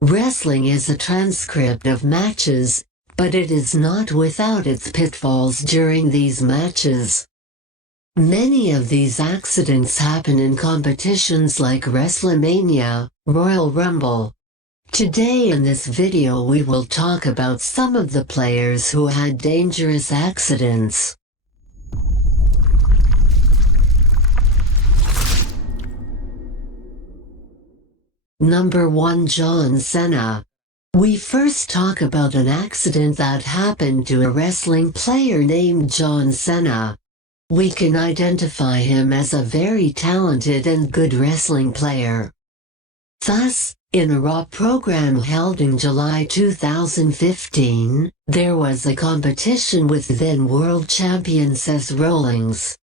Wrestling is a transcript of matches, but it is not without its pitfalls during these matches. Many of these accidents happen in competitions like WrestleMania, Royal Rumble. Today in this video we will talk about some of the players who had dangerous accidents. Number 1. John Cena. We first talk about an accident that happened to a wrestling player named John Cena. We can identify him as a very talented and good wrestling player. Thus, in a Raw program held in July 2015, there was a competition with then world champion Seth Rollins.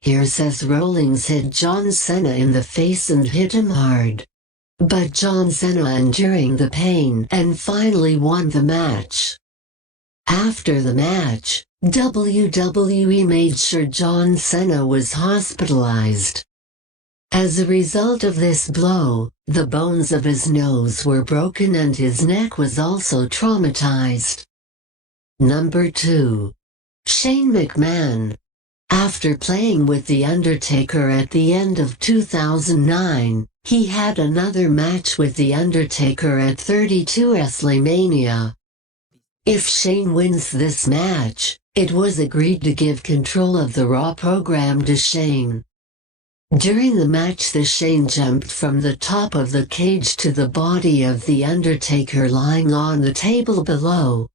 Here Seth Rollins hit John Cena in the face and hit him hard. But John Cena enduring the pain and finally won the match. After the match, WWE made sure John Cena was hospitalized. As a result of this blow, the bones of his nose were broken and his neck was also traumatized. Number 2. Shane McMahon. After playing with The Undertaker at the end of 2009, he had another match with The Undertaker at 32 WrestleMania. If Shane wins this match, it was agreed to give control of the Raw program to Shane. During the match Shane jumped from the top of the cage to the body of The Undertaker lying on the table below.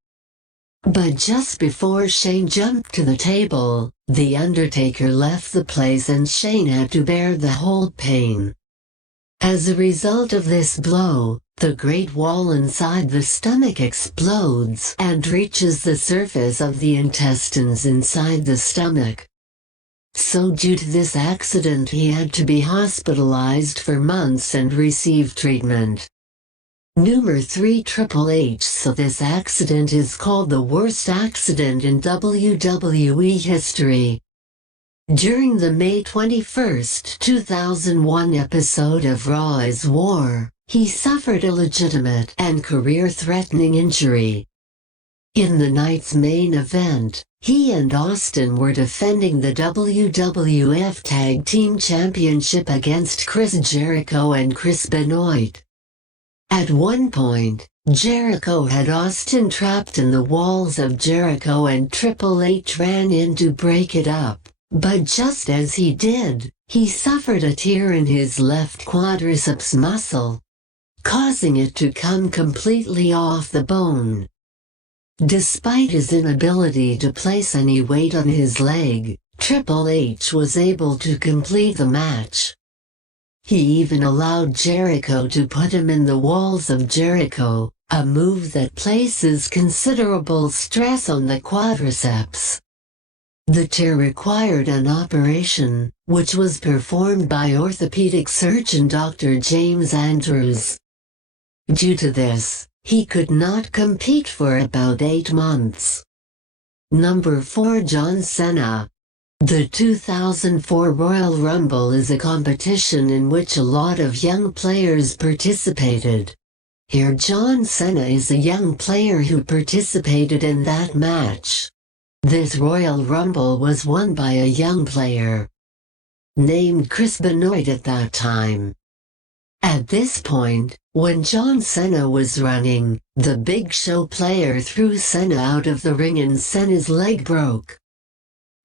But just before Shane jumped to the table, The Undertaker left the place and Shane had to bear the whole pain. As a result of this blow, the Great Wall inside the stomach explodes and reaches the surface of the intestines inside the stomach. So due to this accident he had to be hospitalized for months and receive treatment. Number 3. Triple H. So this accident is called the worst accident in WWE history. During the May 21, 2001 episode of Raw is War, he suffered a legitimate and career-threatening injury. In the night's main event, he and Austin were defending the WWF Tag Team Championship against Chris Jericho and Chris Benoit. At one point, Jericho had Austin trapped in the walls of Jericho and Triple H ran in to break it up. But just as he did, he suffered a tear in his left quadriceps muscle, causing it to come completely off the bone. Despite his inability to place any weight on his leg, Triple H was able to complete the match. He even allowed Jericho to put him in the walls of Jericho, a move that places considerable stress on the quadriceps. The tear required an operation, which was performed by orthopedic surgeon Dr. James Andrews. Due to this, he could not compete for about 8 months. Number 4. John Cena. The 2004 Royal Rumble is a competition in which a lot of young players participated. Here John Cena is a young player who participated in that match. This Royal Rumble was won by a young player named Chris Benoit at that time. At this point, when John Cena was running, the Big Show player threw Cena out of the ring and Cena's leg broke.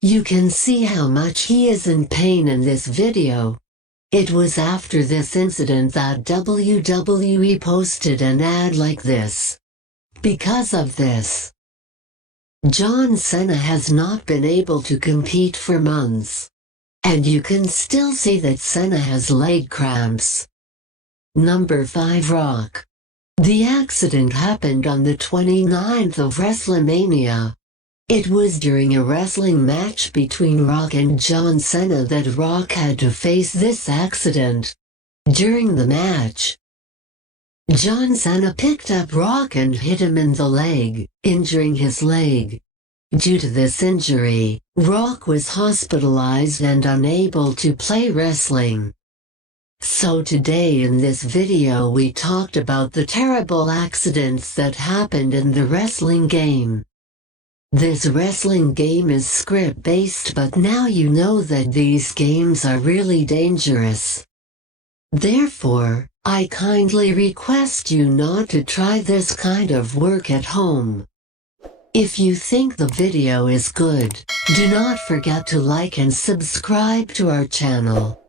You can see how much he is in pain in this video. It was after this incident that WWE posted an ad like this. Because of this, John Cena has not been able to compete for months. And you can still see that Cena has leg cramps. Number 5. Rock. The accident happened on the 29th of WrestleMania. It was during a wrestling match between Rock and John Cena that Rock had to face this accident. During the match, John Cena picked up Rock and hit him in the leg, injuring his leg. Due to this injury, Rock was hospitalized and unable to play wrestling. So today in this video we talked about the terrible accidents that happened in the wrestling game. This wrestling game is script-based, but now you know that these games are really dangerous. Therefore, I kindly request you not to try this kind of work at home. If you think the video is good, do not forget to like and subscribe to our channel.